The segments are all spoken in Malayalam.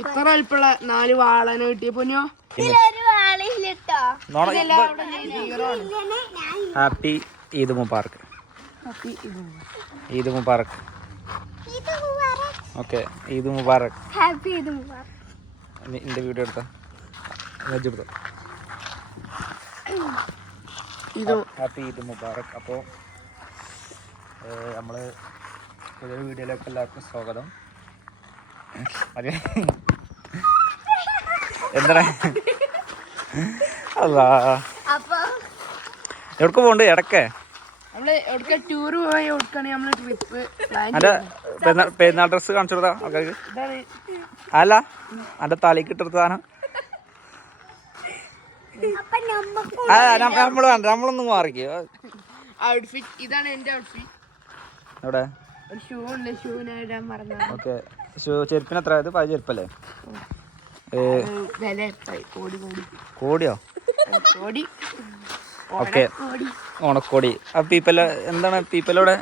ഇത്ര വലിപ്പുള്ള 4 വാളനെ കിട്ടിയ പൊന്നോ. ഹാപ്പി ഈദ് മുബാറക്. ഈദ് മുബാറക്. ഓക്കെ, ഈദ് മുബാറക്. എന്റെ വീഡിയോ എടുത്തോ, ഹാപ്പി ഈദ് മുബാറക്. അപ്പോൾ നമ്മൾ പുതിയൊരു വീഡിയോയിലേക്ക് എല്ലാവർക്കും സ്വാഗതം. അതെ, എന്താ അല്ലാ എവിടക്ക് പോണ്ട്? ഇടക്കേ ടൂർ പോയി ട്രിപ്പ് അന്റെ പെരുന്നാൾ ഡ്രസ് കാണിച്ചു കൊടുത്താ ആൾക്കാർക്ക്. അല്ല, അന്റെ തലയ്ക്ക് ഇട്ടെടുത്ത സാധനം. നമ്മള് വേണ്ട, നമ്മളൊന്നും മാറിക്കോ. ഔട്ട്ഫിറ്റ് ഇതാണ് എന്റെ ഔട്ട്ഫിറ്റ്. എവിടെ ഷൂ ഉണ്ട്, ഷൂവിനായിടാൻ മറന്നു. ഓക്കെ, ചെരുപ്പിന് എത്ര? ഇത് 10 ചെരുപ്പല്ലേ? കോടിയോ? ഓക്കെ, ഓണക്കോടി. ആ പീപ്പല്ല എന്താണ് പീപ്പലോടെ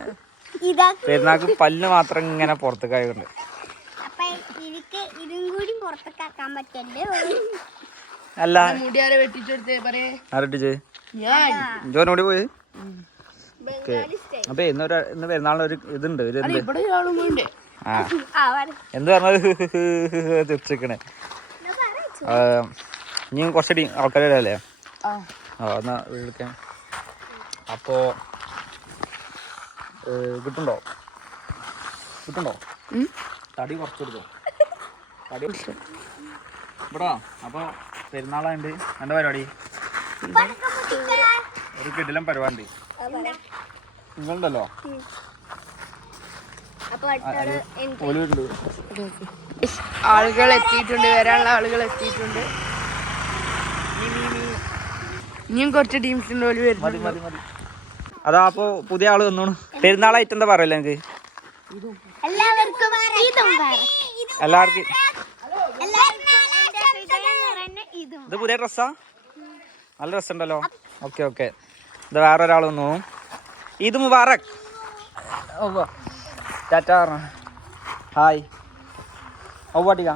പെരുന്നാക്ക് പല്ല് മാത്രം ഇങ്ങനെ പുറത്തേക്ക് ആയതുകൊണ്ട്. അല്ല, ആരട്ടിച്ച് ജോനോടി പോയി. ഓക്കെ, അപ്പൊ ഇന്ന് പെരുന്നാളിന് ഒരു ഇതുണ്ട്, ഒരു ആ എന്ത് പറഞ്ഞത് തിരിച്ചിരിക്കണേ. ഇനി കുറച്ചടി ആൾക്കാരല്ലേ? ആ, എന്നാ വിളിക്കാം. അപ്പോ കിട്ടുണ്ടോ? തടി കുറച്ചെടുത്തോ, തടി ഇവിടെ. അപ്പൊ പെരുന്നാളുണ്ട്. എന്താ പരിപാടി? ഒരു കിടിലം പരിപാടി നിങ്ങളുണ്ടല്ലോ. ആളുകൾ എത്തിയിട്ടുണ്ട്, വരാനുള്ള ആളുകൾ എത്തിയിട്ടുണ്ട്. ഇനിയും കുറച്ച് ടീംസ് ഉണ്ട്. അതാ അപ്പൊ പുതിയ ആള് വന്നോണു. പെരുന്നാളായിട്ട് എന്താ പറയല്ലേ എനിക്ക്? എല്ലാവർക്കും ഇത് പുതിയ ഡ്രസ്സാ? നല്ല ഡ്രസ്സുണ്ടല്ലോ. ഓക്കെ ഓക്കെ, ഇത് വേറെ ഒരാൾ വന്നു. ഈദ് മുബാറക്. ടാറ്റാ, ഹായ്. ഔവാട്ടിക്കാ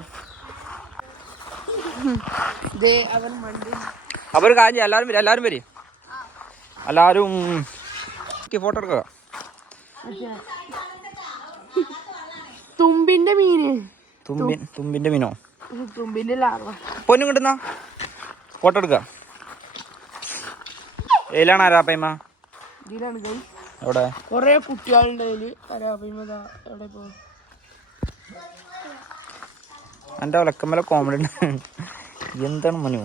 അപ്പൊ ഒരു കാര്യം, എല്ലാവരും വരും. എല്ലാവരും ഫോട്ടോ എടുക്കുക. തുമ്പിന്റെ മീന്. തുമ്പിന്റെ മീനോ? തുമ്പിന്റെ ലാർവ. പൊന്നും കിട്ടുന്ന ഫോട്ടോ എടുക്കുക. ഏലാണ് ആരാപ്പയ്മ? എവിടെ? കൊറേ കുട്ടികളുണ്ട് അതില്. ആരാപ്പയ്മ എവിടെ പോ? എന്റെ ഒലക്കമ്മല കോമഡി എന്താണ് മനു?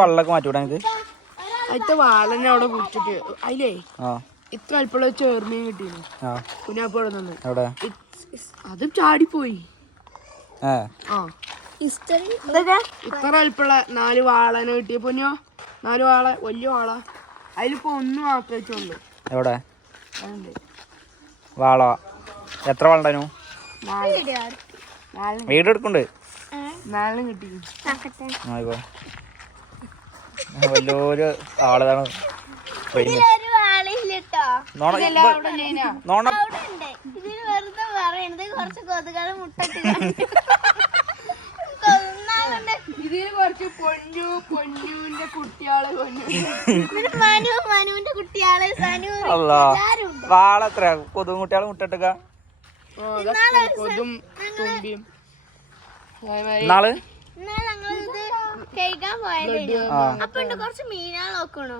വെള്ളമൊക്കെ മാറ്റിവിടാ എനിക്ക്. അതിന്റെ വാളനെ അവിടെ കുടിച്ചിട്ട് അതിലേ ഇത്ര അല്പമുള്ള ചേർമീൻ കിട്ടിയിരുന്നു. കുഞ്ഞാപ്പ എവിടെ? അതും ചാടിപ്പോയി. ഇത്ര അല്പമുള്ള 4 വാളനെ കിട്ടിയ പൊന്നോ. 4 വാള, വലിയ വാള. അതിലിപ്പോ 1 മാത്രമേ വെച്ചുള്ളൂ. എവിടെ വാള? എത്ര വാളുണ്ടായിരുന്നു? വീട് എടുക്കണ്ട്. 4 കിട്ടി. വലിയൊരു ആളതാണ്. ഇതിന് കുറച്ച് പൊന്നുവിന്റെ കുട്ടിയാള് വാളെത്ര? കൊതുകും കുട്ടികള് മുട്ടിട്ടുക. കൊതും തുമ്പിയും. നാള് അപ്പൊ കുറച്ച് മീനാള് നോക്കണോ?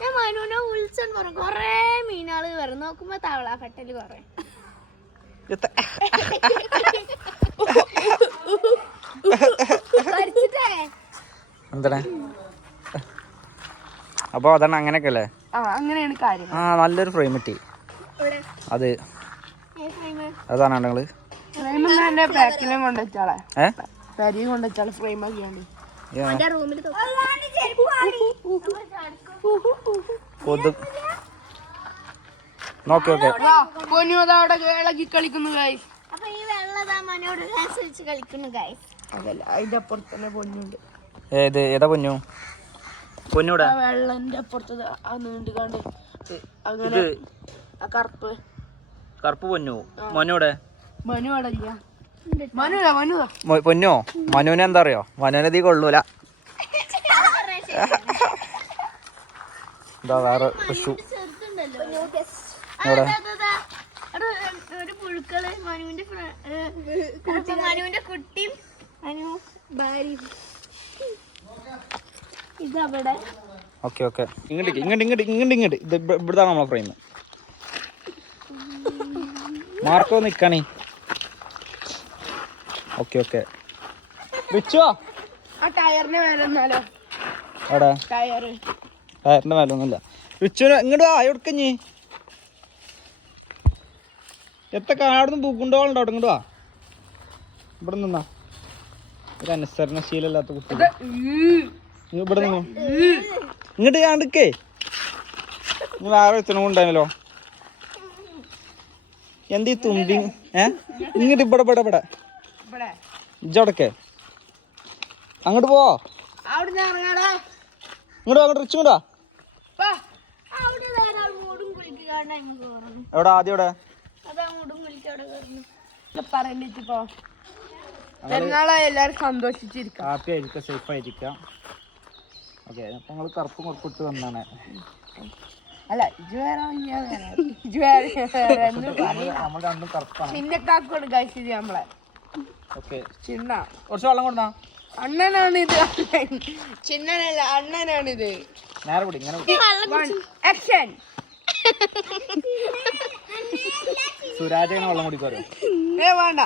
ഞാൻ മനുവിനെ വിളിച്ചു പറഞ്ഞു. കൊറേ മീനാള് വരും. നോക്കുമ്പോ തവള ഫെട്ടല് കൊറേ. എന്താണ്? അപ്പൊ അതാണ് അങ്ങനെയൊക്കെ അല്ലേ? അങ്ങനെയാണ് കാര്യം. ആ, നല്ലൊരു ഫ്രെയിം കിട്ടി. അത് അതാണ് നിങ്ങള് ബാക്കിലും കൊണ്ടുവച്ചാളെ പരിയും കൊണ്ടുവച്ചാളെ ഫ്രെയിം ആക്കിയാണ്. നോക്കി ഓക്കെ. അവിടെ ഇളകി കളിക്കുന്നു ഗൈസ്. അതല്ല, അതിന്റെ അപ്പുറത്ത് തന്നെ പൊന്നുണ്ട്. ഏതാ പൊന്നു? പൊന്നൂടെ വെള്ളന്റെ അപ്പുറത്ത് ആ നീണ്ടുകാണ്ട് അങ്ങനെ ആ കറുപ്പ് കറുപ്പ് പൊന്നു. മനുവിടെ? മനു അവിടെ ഇല്ല. മനുതാ. പൊന്നോ? മനുവിനെ എന്താ അറിയോ? മനുവിനെ തീ കൊള്ളൂല. എന്താ വേറെ പശു എവിടെ? ഒരു പുഴുക്കള് മനുവിന്റെ കുട്ടിയും ഭാര്യയും ഇതവിടെ. Okay okay. ഇങ്ങോട്ട് ഇത് ഇവിടുത്താണ് നമ്മളെ ഫ്രെയിം. മാർക്കോ നിക്കണേ. Okay okay. റിച്ചോ ആ ടയറിന്റെ മേലെ എന്നാലോ? എവിടെ? ടയറിന്റെ മേലെ ഒന്നുമില്ല. റിച്ചുവിന് ഇങ്ങോട്ട് വാ. എവിടക്കഞ്ഞി എത്ര കാടൊന്നും പൂക്കുണ്ടോളുണ്ടോ? അവിടെ ഇങ്ങോട്ട് വാ. ഇവിടെ നിന്നാ ഒരു അനുസരണശീലല്ലാത്ത കുട്ടി. ഇവിടെ നിന്നോ. ഇങ്ങോട്ട് ഞാണ്ടിക്കേ. വേറെ എത്തണം ഉണ്ടായിരുന്നല്ലോ. എന്തീ തുമ്പി? ഇങ്ങോട്ട് ഇവിടെ ഇജടക്കെ അങ്ങോട്ട് പോ. ഇങ്ങോട്ട് റിച്ച് ഇങ്ങോട്ടാ. എവിടെ ആദ്യം എവിടെ? എല്ലാരും സന്തോഷിച്ചിരിക്കാം. ഹാപ്പി ആയിരിക്കാം, സേഫ് ആയിരിക്കാം. ഓക്കെ. അപ്പൊ നിങ്ങള് കറുപ്പും കൊടുത്തിട്ട് വന്നാണ്. അല്ല നമ്മൾ രണ്ടും കറുപ്പാണ്. ചിന്നക്കാക്കോട് കഴിച്ചത് നമ്മളെ. ഓക്കെ. ചിന്ന കുറച്ച് വെള്ളം കൊടുത്താ. അണ്ണനാണിത്. ചിന്നനല്ല, അണ്ണനാണിത്. നേരെ കൂടി ഇങ്ങനെ ആക്ഷൻ. സുരാജനെ വെള്ളം കുടിക്കോ? വേണ്ട.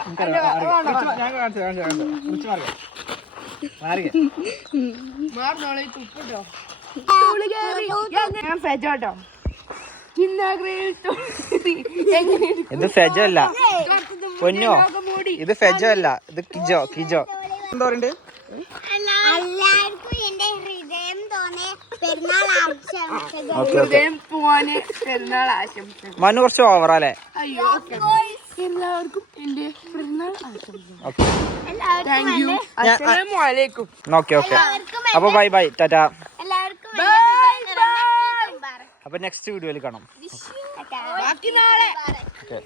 മാറിനോളെ തുപ്പിട്ടോ. ഞാൻ ഫെജോട്ടോ. ഇത് ഫെജോ അല്ല പൊന്നോ. ഇത് ഫെജോ അല്ല, ഇത് കിജോ. എന്താ പറയണ്ട്? എല്ലാവർക്കും എന്റെ ഹൃദയം തോന്നെ പെരുന്നാൾ ആശംസകൾ. മനു കുറച്ച് ഓവറല്ലേ? അയ്യോ, എല്ലാവർക്കും എന്റെ പെരുന്നാൾ ആശംസകൾ. ഓക്കെ. അപ്പൊ ബൈ ടാറ്റാ. എല്ലാവർക്കും അപ്പൊ നെക്സ്റ്റ് വീഡിയോയിൽ കാണാം. ബാക്കി നാളെ. ഓക്കെ.